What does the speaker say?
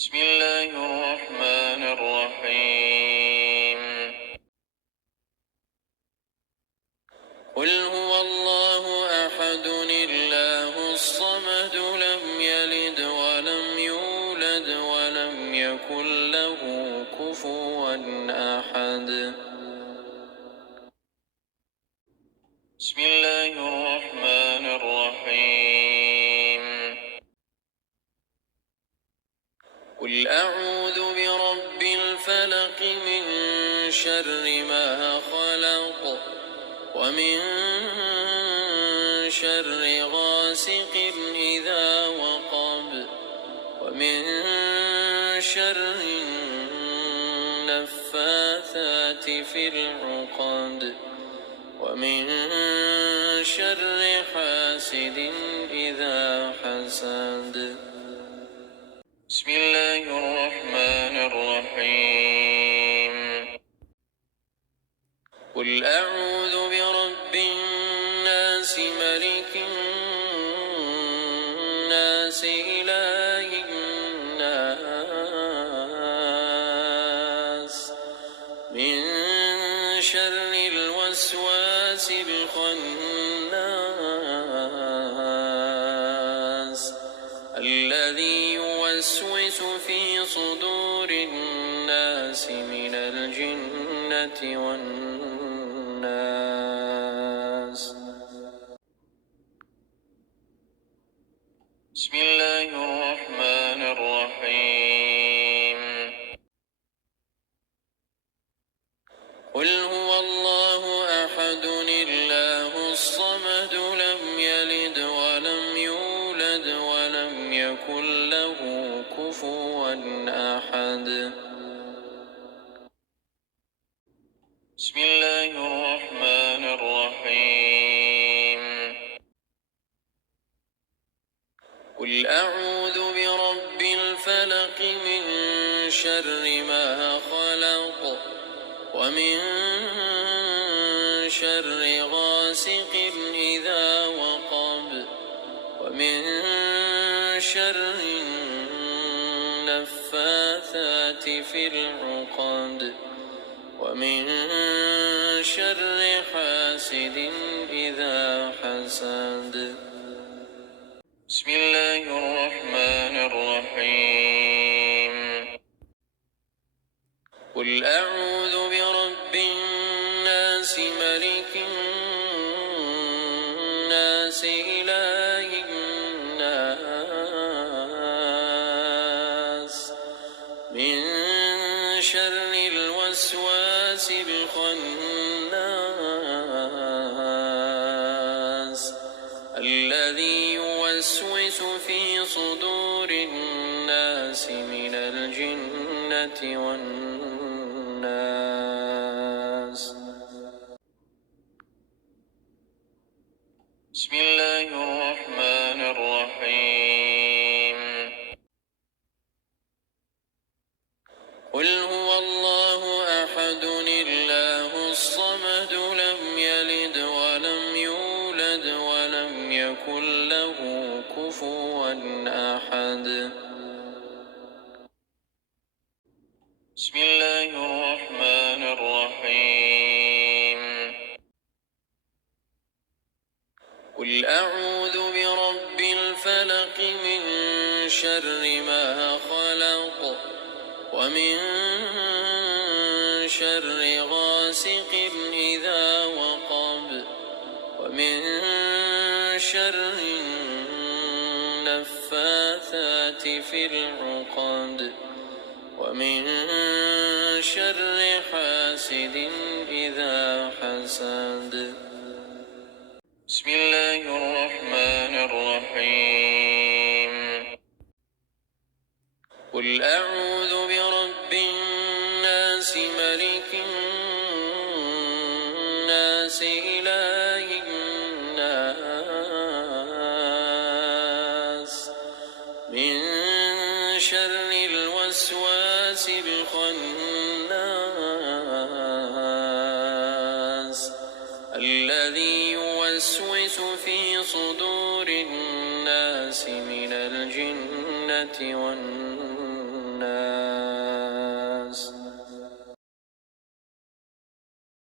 بسم الله الرحمن الرحيم. قل هو الله أحد الله الصمد لم يلد ولم يولد ولم يكن له كفوا أحد. بسم الله الرحمن الرحيم. قل أعوذ برب الفلق من شر ما خلق ومن شر غاسق إذا وقب ومن شر النفاثات في العقد ومن شر حاسد إذا حسد. بسم الله الرحمن الرحيم. قل أعوذ برب الناس ملك الناس إله الناس من شر الوسواس الخناس الذي يوسوس في صدور الناس من الجنة والناس. بسم الله الرحمن الرحيم. قل هو الله أحد الله الصمد لم يلد ولم يولد ولم يكن له كفوا أحد. بسم الله الرحمن الرحيم. قل أعوذ برب الفلق من شر ما خلق ومن شر غاسق إذا وقب ومن شر النفاثات في العقد ومن شر حاسد إذا حسد. بسم الله الرحمن الرحيم. قل أعوذ برب الناس ملك الناس إله الناس من شر الوسواس الخناس الذي يوسوس في صدور الناس من الجنة والناس. بسم الله الرحمن الرحيم. قل هو الله أحد الله الصمد لم يلد ولم يولد ولم يكن له كفوا أحد. بسم الله الرحمن الرحيم. قل أعوذ برب الفلق من شر ما خلق ومن شر غاسق إذا وقب ومن شر النفاثات في العقد ومن شر حاسد إذا حسد. بسم الله الرحمن الرحيم. قل أعوذ برب الناس ملك الناس إله الناس من شر الوسواس الخناس الذي يوسوس في صدور الناس من الجنة والناس.